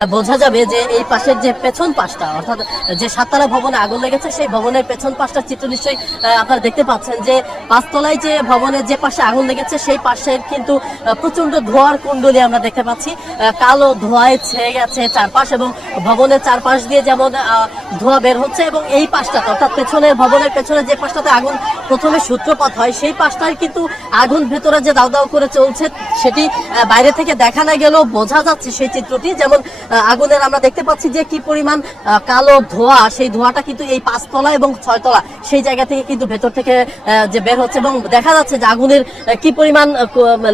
বোঝা যাবে যে এই পাশের যে পেছন পাশটা অর্থাৎ যে সাততলা ভবনে আগুন লেগেছে সেই ভবনের পেছন পাশটার চিত্র নিশ্চয়ই আপনারা দেখতে পাচ্ছেন যে পাঁচতলায় যে ভবনের যে পাশে আগুন লেগেছে সেই পাশের কিন্তু প্রচন্ড ধোঁয়ার কুণ্ডলী আমরা দেখতে পাচ্ছি। কালো ধোঁয়ায় ছেয়ে গেছে চারপাশ এবং ভবনের চারপাশ দিয়ে যেমন ধোঁয়া বের হচ্ছে এবং এই পাশটাতে অর্থাৎ পেছনের ভবনের পেছনে যে পাশটাতে আগুন প্রথমে সূত্রপাত হয় সেই পাশটায় কিন্তু আগুন ভেতরে যে দাউ দাউ করে চলছে সেটি বাইরে থেকে দেখা না গেলেও বোঝা যাচ্ছে সেই চিত্রটি। যেমন আগুনের আমরা দেখতে পাচ্ছি যে কি পরিমাণ কালো ধোঁয়া, সেই ধোঁয়াটা কিন্তু এই পাঁচতলা এবং ছয়তলা সেই জায়গা থেকে কিন্তু ভেতর থেকে যে বের হচ্ছে এবং দেখা যাচ্ছে যে আগুনের কি পরিমাণ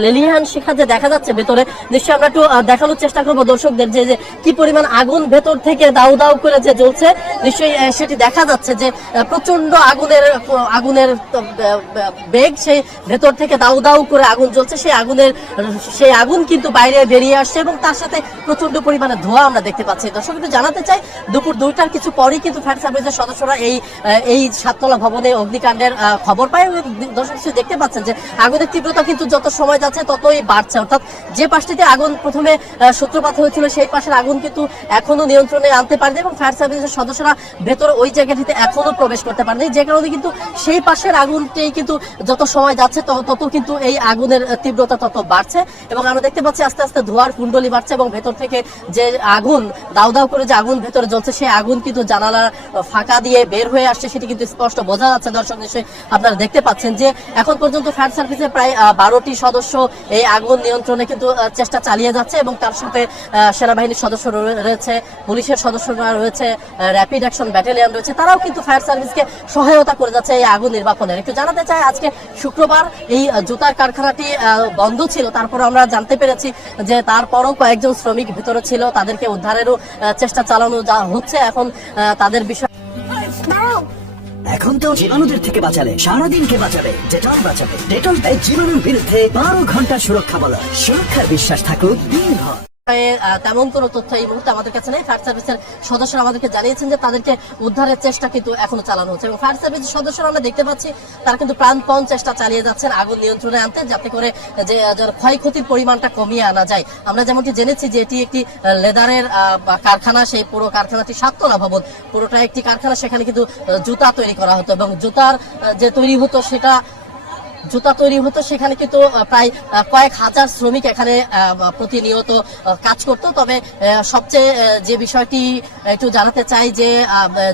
লেলিহান শিখা যে দেখা যাচ্ছে ভেতরে। নিশ্চয়ই আমরা একটু দেখানোর চেষ্টা করবো দর্শকদের যে কি পরিমাণ আগুন ভেতর থেকে দাউ দাউ করে যে জ্বলছে। নিশ্চয়ই সেটি দেখা যাচ্ছে যে প্রচন্ড আগুনের বেগ, সেই ভেতর থেকে দাউ দাউ করে আগুন জ্বলছে। সেই আগুন কিন্তু বাইরে বেরিয়ে আসছে এবং তার সাথে প্রচন্ড পরিমাণে ধোঁয়া আমরা দেখতে পাচ্ছি। দর্শক একটু জানাতে চাই, দুপুর 2টার কিছু পরেই কিন্তু ফায়ার সার্ভিসের সদস্যরা এই সাততলা ভবনে অগ্নিকাণ্ডের খবর পায়। দর্শক কিছু দেখতে পাচ্ছেন যে আগুনের তীব্রতা কিন্তু যত সময় যাচ্ছে ততই বাড়ছে। অর্থাৎ যে পাশটিতে আগুন প্রথমে সূত্রপাত হয়েছিল সেই পাশের আগুন কিন্তু এখনো নিয়ন্ত্রণে আনতে পারেনি এবং ফায়ার সার্ভিসের সদস্যরা ভেতরে ওই জায়গাটিতে এখনো প্রবেশ করতে পারেনি, যে কারণে কিন্তু সেই পাশের আগুনটি কিন্তু যত সময় যাচ্ছে তত কিন্তু এই আগুনের তীব্রতা তত বাড়ছে এবং আমরা দেখতে পাচ্ছি আস্তে আস্তে ধোঁয়ার কুণ্ডলী বাড়ছে এবং ভেতর থেকে যে আগুন দাউ দাউ করে যে আগুন ভেতরে জ্বলছে সেই আগুন কিন্তু জানালার ফাঁকা দিয়ে বের হয়ে আসছে, সেটি কিন্তু স্পষ্ট বোঝা যাচ্ছে। দর্শক নিশ্চয়ই আপনারা দেখতে পাচ্ছেন যে এখন পর্যন্ত ফায়ার সার্ভিসের প্রায় 12টি সদস্য এই আগুন নিয়ন্ত্রণে কিন্তু চেষ্টা চালিয়ে যাচ্ছে এবং তার সাথে সেনাবাহিনীর সদস্য রয়েছে, পুলিশের সদস্যরা রয়েছে, র্যাপিড অ্যাকশন ব্যাটালিয়ন রয়েছে, তারাও কিন্তু ফায়ার সার্ভিসকে সহায়তা করে যাচ্ছে এই আগুন নির্বাপনের। একটু জানাতে চাই, আজকে শুক্রবার এই জুতার কারখানাটি বন্ধ ছিল, তারপর আমরা জানতে পেরেছি যে তারপরও কয়েকজন শ্রমিক ভিতরে ছিল, তাদেরকে উদ্ধারেরও চেষ্টা চালানো হচ্ছে। এখন তাদের বিষয় এখন তো জীবাণুদের থেকে বাঁচালে সারাদিনকে বাঁচাবে, ডেটল বাঁচাবে। ডেটল দেয় জীবাণুর বিরুদ্ধে 12 ঘন্টা সুরক্ষা বলয়। সুরক্ষার বিশ্বাস থাকুক দিনভর। তেমন কোনো তথ্য এই মুহূর্তে আমাদের কাছে নেই। ফায়ার সার্ভিসের সদস্যরা আমাদেরকে জানিয়েছেন যে তাদেরকে উদ্ধারের চেষ্টা কিন্তু এখনো চালানো হচ্ছে এবং ফায়ার সার্ভিসের সদস্যরা আমরা দেখতে পাচ্ছি তারা কিন্তু প্রাণপণ চেষ্টা চালিয়ে যাচ্ছেন আগুন নিয়ন্ত্রণে আনতে, যাতে করে যে ক্ষয়ক্ষতির পরিমাণটা কমিয়ে আনা যায়। আমরা যেমনটি জেনেছি যে এটি একটি লেদারের কারখানা, সেই পুরো কারখানাটি সাততলা ভবন, পুরোটা একটি কারখানা, সেখানে কিন্তু জুতা তৈরি করা হতো এবং জুতার যে জুতা তৈরি হতো সেখানে কিন্তু প্রায় কয়েক হাজার শ্রমিক এখানে প্রতিনিয়ত কাজ করত। তবে সবচেয়ে যে বিষয়টি একটু জানাতে চাই যে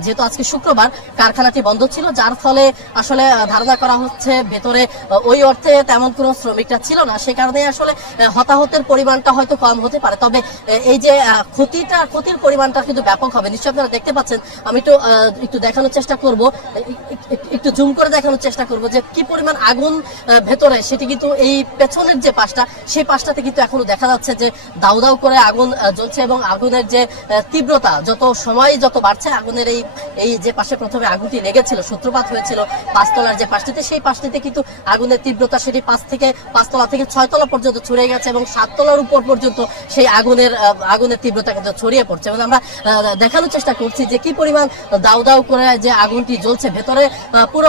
যেহেতু আজকে শুক্রবার কারখানাটি বন্ধ ছিল, যার ফলে আসলে ধারণা করা হচ্ছে ভেতরে ওই অর্থে তেমন কোনো শ্রমিকরা ছিল না, সে কারণে আসলে হতাহতের পরিমাণটা হয়তো কম হতে পারে। তবে এই যে ক্ষতির পরিমাণটা কিন্তু ব্যাপক হবে। নিশ্চয়ই আপনারা দেখতে পাচ্ছেন, আমি একটু দেখানোর চেষ্টা করব, একটু জুম করে দেখানোর চেষ্টা করব যে কি পরিমাণ আগুন ভেতরে, সেটি কিন্তু এই পেছনের যে পাশটা সেই পাশটাতে কিন্তু এখনো দেখা যাচ্ছে যে দাউ দাউ করে আগুন জ্বলছে এবং আগুনের যে তীব্রতা যত বাড়ছে, আগুনের এই যে পাশে প্রথমে আগুনটি লেগেছিল, সূত্রপাত হয়েছিল পাঁচতলার যে পাশটিতে, সেই পাশটিতে কিন্তু আগুনের তীব্রতা সেটি পাঁচতলা থেকে ছয়তলা পর্যন্ত ছড়িয়ে গেছে এবং সাততলার উপর পর্যন্ত সেই আগুনের তীব্রতা কিন্তু ছড়িয়ে পড়ছে এবং আমরা দেখানোর চেষ্টা করছি যে কি পরিমাণ দাউ দাউ করে যে আগুনটি জ্বলছে ভেতরে। পুরো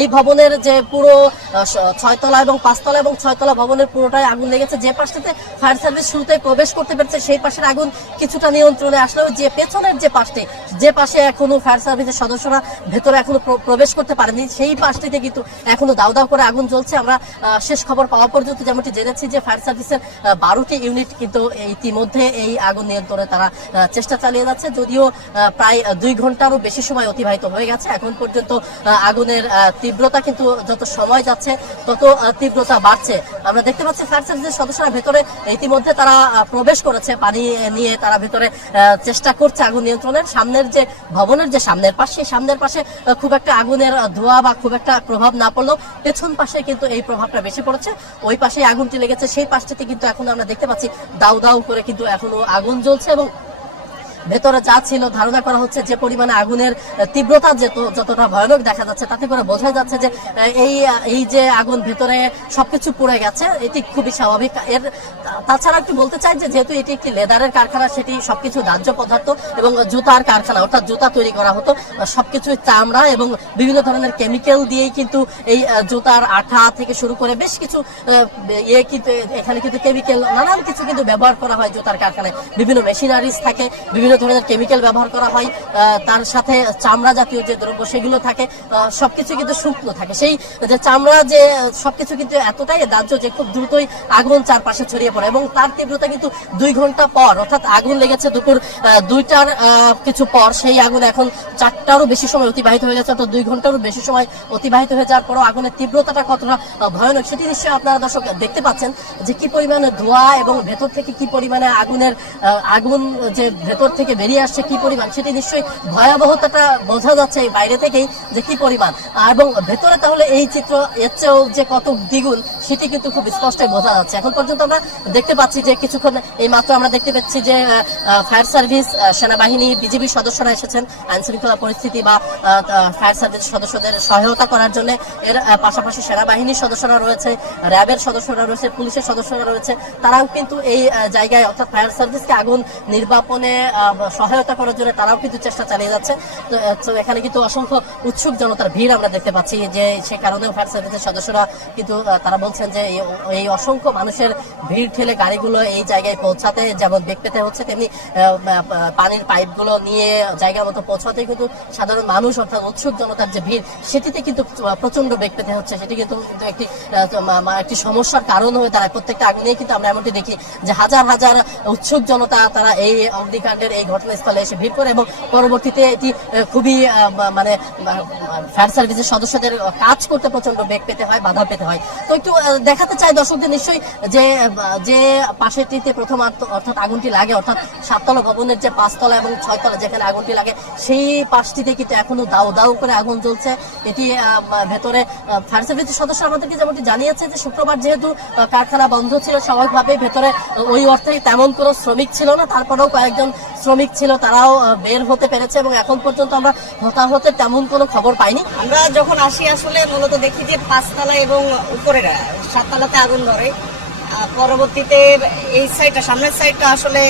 এই ভবনের যে পুরো ছয়তলা এবং পাঁচতলা এবং ছয়তলা ভবনের পুরোটাই আগুন লেগেছে। যে পাশটিতে ফায়ার সার্ভিস শুরুতে প্রবেশ করতে পেরেছে সেই পাশের আগুন কিছুটা নিয়ন্ত্রণে আসলেও যে পেছনের যে পাশে এখনো ফায়ার সার্ভিসের সদস্যরা ভেতরে এখনো প্রবেশ করতে পারেনি, সেই পাশটিতে কিন্তু এখনো দাউ দাউ করে আগুন জ্বলছে। আমরা শেষ খবর পাওয়া পর্যন্ত যেমনটি জেনেছি যে ফায়ার সার্ভিসের 12টি ইউনিট কিন্তু ইতিমধ্যে এই আগুন নিয়ন্ত্রণে তারা চেষ্টা চালিয়ে যাচ্ছে, যদিও প্রায় 2 ঘন্টারও বেশি সময় অতিবাহিত হয়ে গেছে। এখন পর্যন্ত আগুনের তীব্রতা কিন্তু যত সময় যাচ্ছে তত তীব্রতা বাড়ছে। আমরা দেখতে পাচ্ছি ফায়ার সার্ভিসের সদস্যরা ভেতরে ইতিমধ্যে তারা প্রবেশ করেছে, পানি নিয়ে তারা ভেতরে চেষ্টা করছে আগুন নিয়ন্ত্রণের। সামনের যে ভবনের যে সামনের পাশে, সেই সামনের পাশে খুব একটা আগুনের ধোঁয়া বা খুব একটা প্রভাব না পড়লেও পেছন পাশে কিন্তু এই প্রভাবটা বেশি পড়েছে। ওই পাশে আগুনটি লেগেছে, সেই পাশটিতে কিন্তু এখন আমরা দেখতে পাচ্ছি দাউ দাউ করে কিন্তু এখনো আগুন জ্বলছে এবং ভেতরে যা ছিল ধারণা করা হচ্ছে যে পরিমাণে আগুনের তীব্রতা যতটা ভয়ানক দেখা যাচ্ছে, তাতে করে বোঝা যাচ্ছে যে এই যে আগুন ভেতরে সবকিছু পুড়ে গেছে, এটি খুবই স্বাভাবিক। তাছাড়া একটু বলতে চাই যে যেহেতু এটি একটি লেদারের কারখানা, সেটি সবকিছু দাহ্য পদার্থ এবং জুতার কারখানা, অর্থাৎ জুতা তৈরি করা হতো, সবকিছু চামড়া এবং বিভিন্ন ধরনের কেমিক্যাল দিয়েই কিন্তু এই জুতার আঠা থেকে শুরু করে বেশ কিছু কিন্তু এখানে কিন্তু কেমিক্যাল নানান কিছু কিন্তু ব্যবহার করা হয় জুতার কারখানায়। বিভিন্ন মেশিনারিজ থাকে, বিভিন্ন ধরনের কেমিক্যাল ব্যবহার করা হয়, তার সাথে চামড়া জাতীয় যে দ্রব্য সেগুলো থাকে, সবকিছু কিন্তু শুকনো থাকে। সেই যে চামড়া যে সবকিছু কিন্তু এতটাই দাহ্য যে খুব দ্রুতই আগুন চারপাশে ছড়িয়ে পড়ে এবং তার তীব্রতা কিন্তু 2 ঘন্টা পর, অর্থাৎ আগুন লেগেছে দুপুর 2টার কিছু পর, সেই আগুন এখন 4টারও বেশি সময় অতিবাহিত হয়ে গেছে, অর্থাৎ 2 ঘন্টারও বেশি সময় অতিবাহিত হয়ে যাওয়ার পরও আগুনের তীব্রতাটা কতটা ভয়ানক সেটি নিশ্চয়ই আপনারা দর্শক দেখতে পাচ্ছেন যে কি পরিমাণে ধোঁয়া এবং ভেতর থেকে কি পরিমাণে আগুন যে ভেতর থেকে বেরিয়ে আসছে কি পরিমাণ, সেটি নিশ্চয়ই ভয়াবহতাটা বোঝা যাচ্ছে এই বাইরে থেকেই যে কি পরিমাণ, এবং ভেতরে তাহলে এই চিত্র এর চেয়েও যে কত দ্বিগুণ সেটি কিন্তু খুব স্পষ্টই বোঝা যাচ্ছে। এখন পর্যন্ত আমরা দেখতে পাচ্ছি যে কিছুক্ষণ এই মাত্র আমরা দেখতে পাচ্ছি যে ফায়ার সার্ভিস, সেনাবাহিনী, বিজিবি সদস্যরা এসেছেন আইন শৃঙ্খলা পরিস্থিতি বা ফায়ার সার্ভিস সদস্যদের সহায়তা করার জন্য। এর পাশাপাশি সেনাবাহিনীর সদস্যরা রয়েছে, র্যাবের সদস্যরা রয়েছে, পুলিশের সদস্যরা রয়েছে, তারাও কিন্তু এই জায়গায় অর্থাৎ ফায়ার সার্ভিসকে আগুন নির্বাপনে সহায়তা করার জন্য তারাও কিন্তু চেষ্টা চালিয়ে যাচ্ছে। তো এখানে কিন্তু অসংখ্য উৎসুক জনতার ভিড় আমরা দেখতে পাচ্ছি, যে সে কারণে ফায়ার সার্ভিসের সদস্যরা কিন্তু তারা বলছেন যে এই অসংখ্য মানুষের ভিড় ঠেলে গাড়িগুলো এই জায়গায় পৌঁছাতে যেমন বেগ পেতে হচ্ছে, তেমনি পানির পাইপগুলো নিয়ে জায়গার মতো পৌঁছাতে কিন্তু সাধারণ মানুষ অর্থাৎ উৎসুক জনতার যে ভিড় সেটিতে কিন্তু প্রচন্ড বেগ পেতে হচ্ছে। সেটি কিন্তু একটি সমস্যার কারণ হয়ে দাঁড়ায়। প্রত্যেকটা আগুনে কিন্তু আমরা এমনটি দেখি যে হাজার হাজার উৎসুক জনতা তারা এই অগ্নিকাণ্ডের এই ঘটনাস্থলে এসে ভিড় করে এবং পরবর্তীতে এটি খুবই মানে ফায়ার সার্ভিসের সদস্যদের কাজ করতে প্রচন্ড বেগ পেতে হয়, বাধা পেতে হয়। তো একটু দেখাতে চাই দর্শকদের নিশ্চয়ই যে পাশেরটিতে প্রথম অর্থাৎ আগুনটি লাগে, অর্থাৎ 7তলা ভবনের যে 5তলা এবং 6তলা যেখানে আগুনটি লাগে সেই পাশটিতে কিন্তু এখনো দাউ দাউ করে আগুন জ্বলছে। এটি ভেতরে ফায়ার সার্ভিসের সদস্য আমাদেরকে যেমনটি জানিয়েছে যে শুক্রবার যেহেতু কারখানা বন্ধ ছিল, স্বাভাবিকভাবে ভেতরে ওই অর্থে তেমন কোনো শ্রমিক ছিল না, তারপরেও কয়েকজন শ্রমিক ছিল, তারাও বের হতে পেরেছে এবং এখন পর্যন্ত আমরা হতাহতের তেমন কোনো খবর পাইনি। আমরা যখন আসি আসলে মূলত দেখি যে 5তলা এবং উপরের 7তলাতে আগুন ধরে, পরবর্তীতে এই সাইডটা সামনের সাইডটা আসলে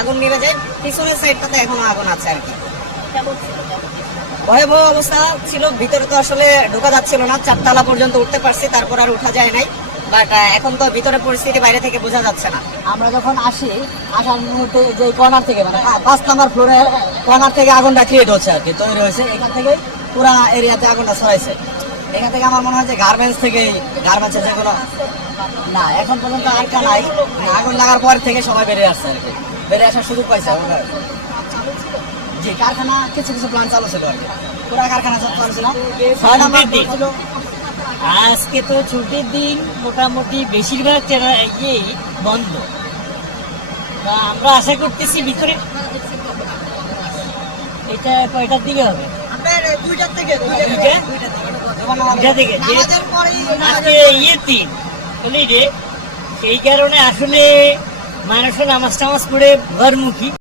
আগুন নিভে যায়, পিছনের সাইডটাতে এখনো আগুন আছে আর কি। ভয়াবহ অবস্থা ছিল, ভিতরে তো আসলে ঢোকা যাচ্ছিল না, 4তলা পর্যন্ত উঠতে পারছি, তারপর আর উঠা যায় নাই। বাট এখন তো ভিতরে পরিস্থিতি বাইরে থেকে বোঝা যাচ্ছে না। আমরা যখন আসার মুহূর্তে যে কর্নার থেকে মানে 5 নাম্বার ফ্লোরে কর্নার থেকে আগুনটা ক্রিয়েট হচ্ছে আর কি, তৈরি হয়েছে। এখান থেকে পুরা এরিয়াতে আগুনটা ছড়াইছে। এখান থেকে আমার মনে হয় যে গার্মেন্টসের যে কোনো না এখন পর্যন্ত আটকা নাই, আগুন লাগার পর থেকে সবাই বেরিয়ে আসছে আর কি, বেরিয়ে আসার সুযোগ পাইছে। জি, কারখানা কিছু কিছু প্ল্যান চালু ছিল আর কি, পুরা কারখানা সব চালু ছিল। 6 নাম্বার ছিল। আজকে তো ছুটির দিন, মোটামুটি বেশিরভাগ বন্ধ। আমরা আশা করতেছি ভিতরে এটা কয়টার দিকে হবে, আপনার 2টার থেকে আজকে দিন হলিডে, সেই কারণে আসলে মানুষের নামাজ টামাজ পড়ে ঘরমুখী।